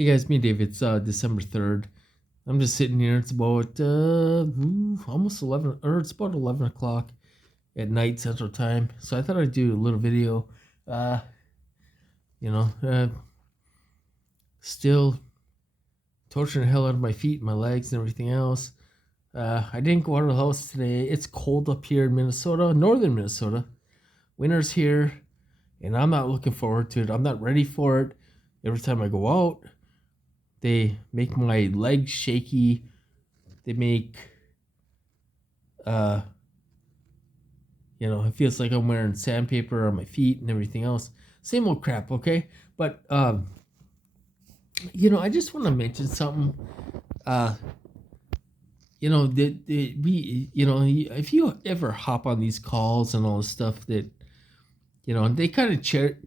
Hey guys, me Dave. It's December 3rd. I'm just sitting here. It's about almost 11, or it's about 11 o'clock at night Central Time. So I thought I'd do a little video. Uh, you know, uh, Still torturing the hell out of my feet, my legs, and everything else. I didn't go out of the house today. It's cold up here in Minnesota, northern Minnesota. Winter's here, and I'm not looking forward to it. I'm not ready for it. Every time I go out, they make my legs shaky. They make, uh, it feels like I'm wearing sandpaper on my feet and everything else. Same old crap, okay? But, I just want to mention something. Uh, if you ever hop on these calls and all this stuff that, they kind of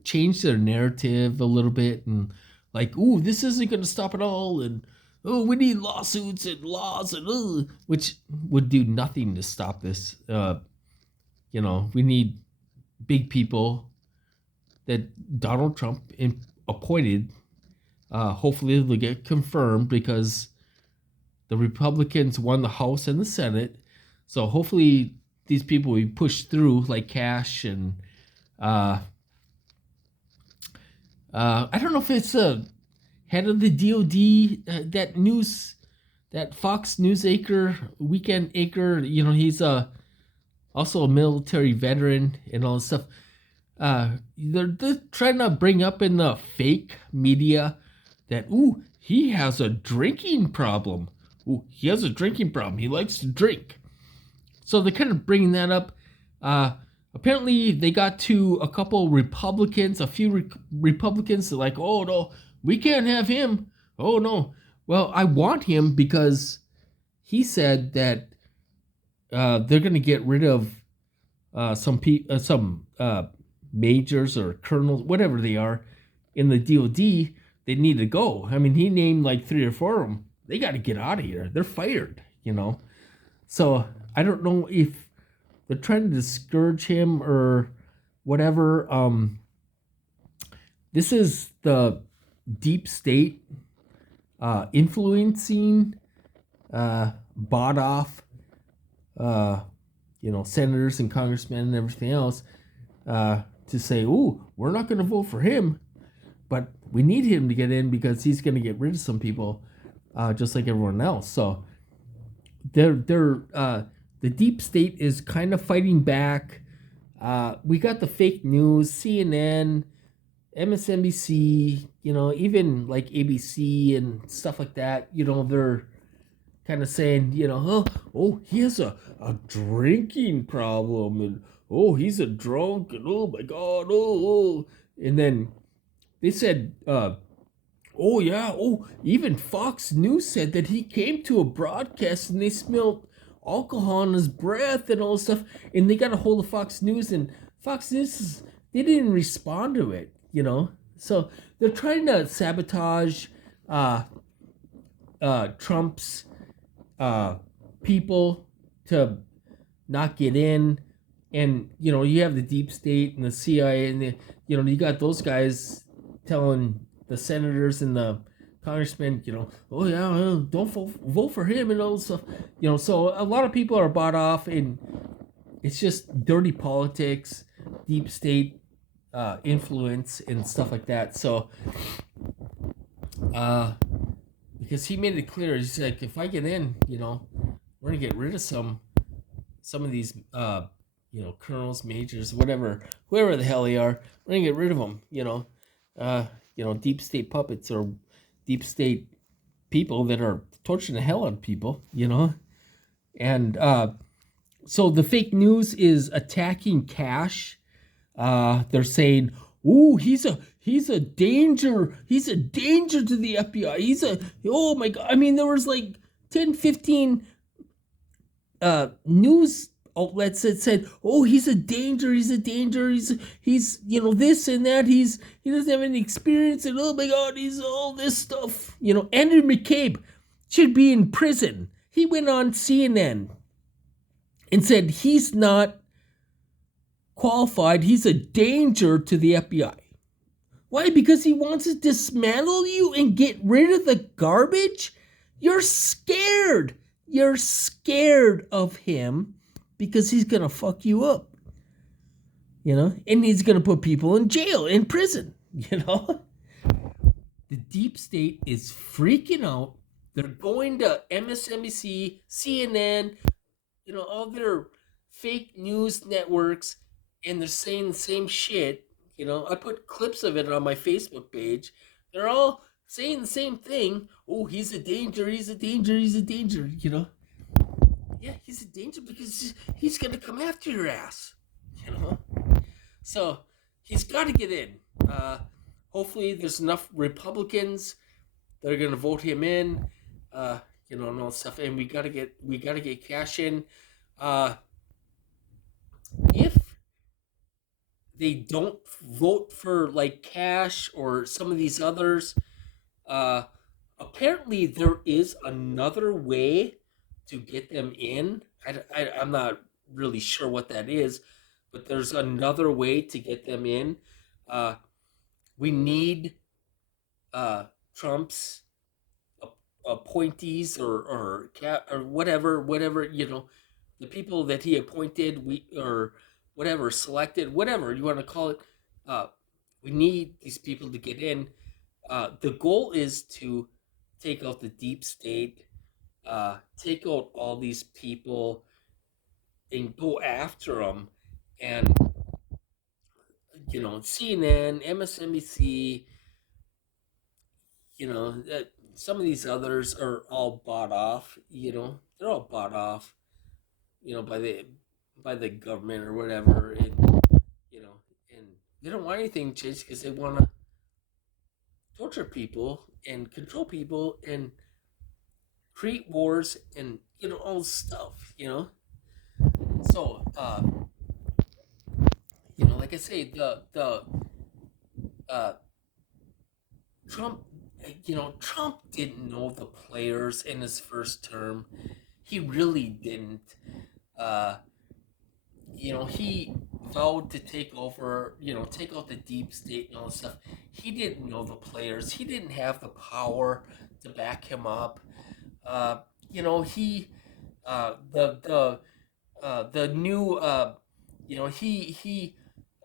change their narrative a little bit and like, ooh, this isn't going to stop at all. And, oh, we need lawsuits and laws and, which would do nothing to stop this. We need big people that Donald Trump appointed. Hopefully they'll get confirmed because the Republicans won the House and the Senate. So hopefully these people will be pushed through like Cash and I don't know if it's a head of the DOD, that Fox News weekend anchor. He's also a military veteran and all this stuff. They're trying to bring up in the fake media that, ooh, he has a drinking problem. Ooh, he has a drinking problem. He likes to drink. So they're kind of bringing that up. Apparently, they got to a couple Republicans, a few Republicans, that like, oh, no, we can't have him. Oh, no. Well, I want him because he said that they're going to get rid of some majors or colonels, whatever they are, in the DOD. They need to go. I mean, he named like 3 or 4 of them. They got to get out of here. They're fired, So I don't know if they're trying to discourage him or whatever. This is the deep state influencing, bought off, senators and congressmen and everything else to say, ooh, we're not going to vote for him, but we need him to get in because he's going to get rid of some people, just like everyone else. So the deep state is kind of fighting back. We got the fake news, CNN, MSNBC, even like ABC and stuff like that. They're kind of saying, he has a drinking problem, and oh, he's a drunk, and oh my God, oh. And then they said, oh yeah, oh, even Fox News said that he came to a broadcast and they smelled alcohol in his breath and all this stuff, and they got a hold of Fox News, and Fox News, they didn't respond to it, So they're trying to sabotage Trump's people to not get in. And, you have the deep state and the CIA, and you got those guys telling the senators and the congressmen, oh yeah, don't vote for him and all this stuff. So a lot of people are bought off, and it's just dirty politics, deep state influence and stuff like that. So because he made it clear, he's like, if I get in, we're gonna get rid of some of these colonels, majors, whoever the hell they are. We're gonna get rid of them. Deep state puppets or deep state people that are torturing the hell out of people. And so the fake news is attacking Cash. They're saying, ooh, he's a danger. He's a danger to the FBI. Oh my God. I mean, there was like 10, 15 news outlets that said, oh, he's a danger. He's this and that. He doesn't have any experience, and oh my God, he's all this stuff. Andrew McCabe should be in prison. He went on CNN and said he's not qualified. He's a danger to the FBI. Why? Because he wants to dismantle you and get rid of the garbage? You're scared. You're scared of him because he's going to fuck you up. And he's going to put people in jail, in prison, The deep state is freaking out. They're going to MSNBC, CNN, all their fake news networks, and they're saying the same shit. I put clips of it on my Facebook page. They're all saying the same thing. Oh, he's a danger, he's a danger, he's a danger, Yeah, he's a danger because he's going to come after your ass, So he's got to get in. Hopefully there's enough Republicans that are going to vote him in, and all that stuff. And we got to get cash in. If they don't vote for like Cash or some of these others, apparently there is another way to get them in. I'm not really sure what that is, but there's another way to get them in. We need Trump's appointees or whatever, the people that he appointed, or whatever, selected, whatever you want to call it. We need these people to get in. The goal is to take out the deep state, take out all these people, and go after them. And CNN, MSNBC, some of these others are all bought off. They're all bought off, by the government or whatever. And they don't want anything changed because they want to torture people and control people and create wars and all this stuff. So like I say, the Trump, Trump didn't know the players in his first term. He really didn't. He vowed to take over, take out the deep state and all this stuff. He didn't know the players. He didn't have the power to back him up. He the new he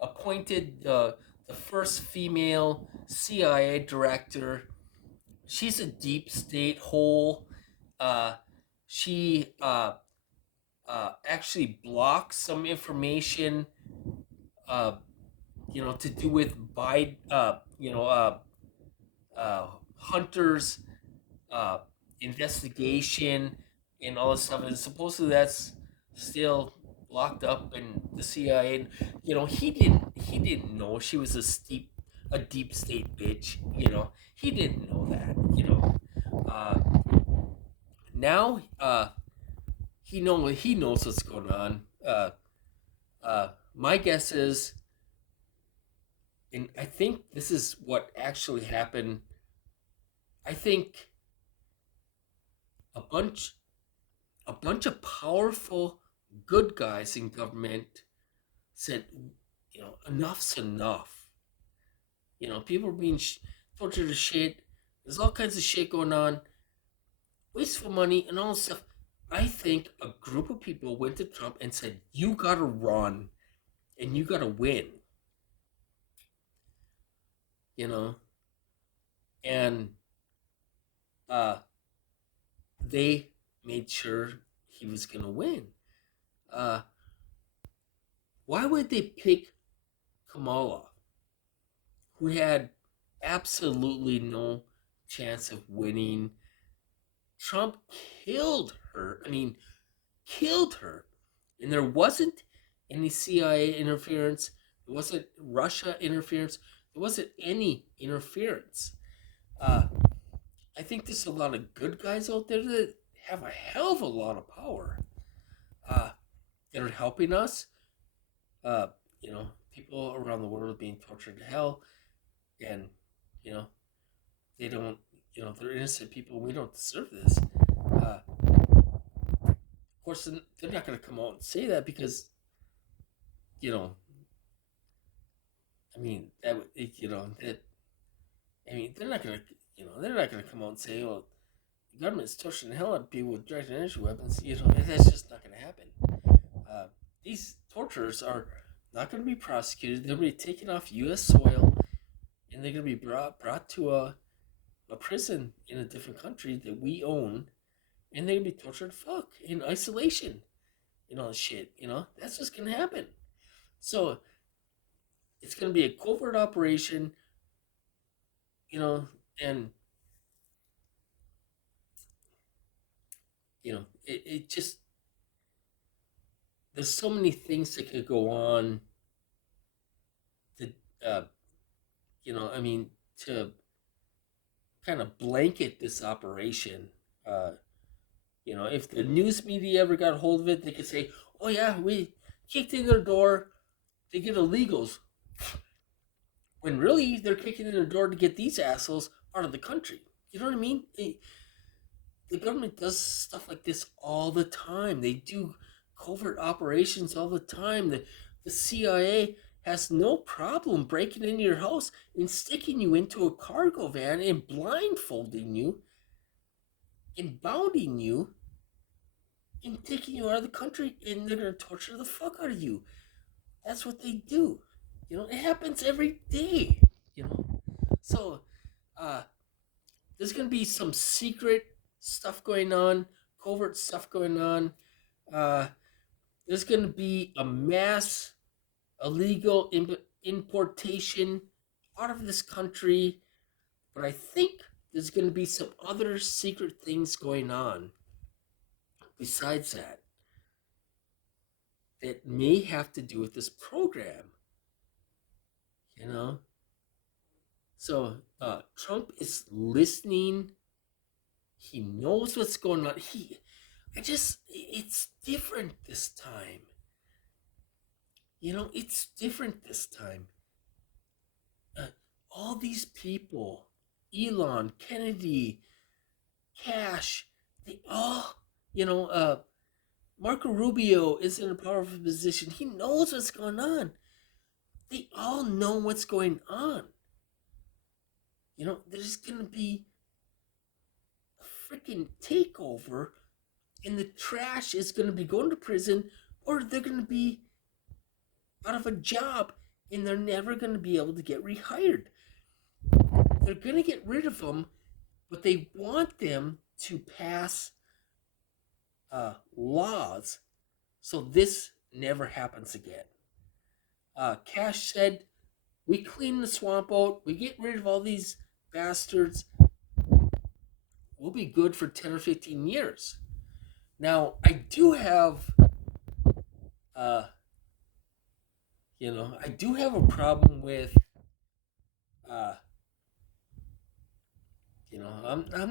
appointed the first female CIA director. She's a deep state hole. She actually blocks some information, to do with Hunter's investigation and all this stuff. And supposedly that's still locked up in the CIA. He didn't know she was a deep state bitch. He didn't know that. Now he knows what's going on. My guess is, and I think this is what actually happened. I think a bunch of powerful good guys in government said, enough's enough. People are being tortured to shit. There's all kinds of shit going on. Wasteful money and all this stuff. I think a group of people went to Trump and said, you gotta run and you gotta win. And they made sure he was gonna win. Why would they pick Kamala, who had absolutely no chance of winning? Trump killed her. Killed her. And there wasn't any CIA interference. There wasn't Russia interference. There wasn't any interference. I think there's a lot of good guys out there that have a hell of a lot of power, that are helping us. People around the world are being tortured to hell, and they don't. They're innocent people. We don't deserve this. Of course, they're not going to come out and say that because, that mean, they're not gonna come out and say, "Oh, the government's torturing the hell out of people with direct energy weapons." That's just not gonna happen. Uh, these torturers are not gonna be prosecuted. They're gonna be taken off U.S. soil, and they're gonna be brought to a prison in a different country that we own, and they're gonna be tortured fuck in isolation and all this shit. That's just gonna happen. So it's gonna be a covert operation, and it just there's so many things that could go on that uh I mean, to kind of blanket this operation. uh if the news media ever got a hold of it, they could say, "Oh yeah, we kicked in their door to get illegals," when really they're kicking in their door to get these assholes out of the country. You know what I mean? The government does stuff like this all the time. They do covert operations all the time. The CIA has no problem breaking into your house and sticking you into a cargo van and blindfolding you and bounding you and taking you out of the country, and they're going to torture the fuck out of you. That's what they do. It happens every day. So, uh, there's going to be some secret stuff going on, covert stuff going on. Uh, there's going to be a mass illegal importation out of this country, but I think there's going to be some other secret things going on besides that may have to do with this program. So Trump is listening. He knows what's going on. It's different this time. It's different this time. All these people, Elon, Kennedy, Cash, they all, Marco Rubio is in a powerful position. He knows what's going on. They all know what's going on. There's going to be a freaking takeover, and the trash is going to be going to prison, or they're going to be out of a job, and they're never going to be able to get rehired. They're going to get rid of them, but they want them to pass laws so this never happens again. Cash said, "We clean the swamp out, we get rid of all these bastards, we'll be good for 10 or 15 years. Now, I do have, I do have a problem with, I'm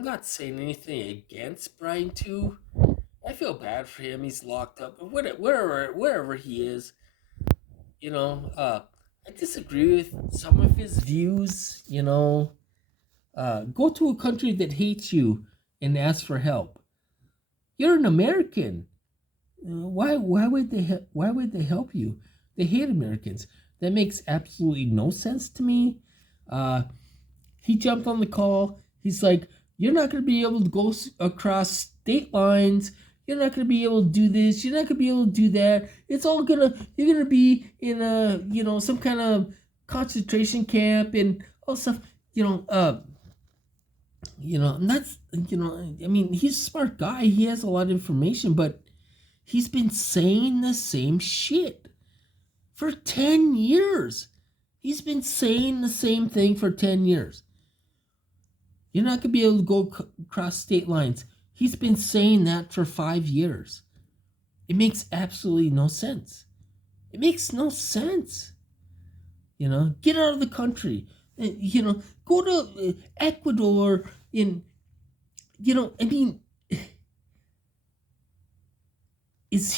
not saying anything against Brian too. I feel bad for him. He's locked up, but wherever he is, I disagree with some of his views. Go to a country that hates you and ask for help. You're an American. Why would they help you? They hate Americans. That makes absolutely no sense to me. He jumped on the call. He's like, "You're not going to be able to go across state lines. You're not going to be able to do this. You're not going to be able to do that. You're going to be in some kind of concentration camp and all stuff." And that's, I mean, he's a smart guy. He has a lot of information, but he's been saying the same shit for 10 years. He's been saying the same thing for 10 years. You're not going to be able to go across state lines. He's been saying that for 5 years. It makes absolutely no sense. It makes no sense. Get out of the country. Go to Ecuador I mean, is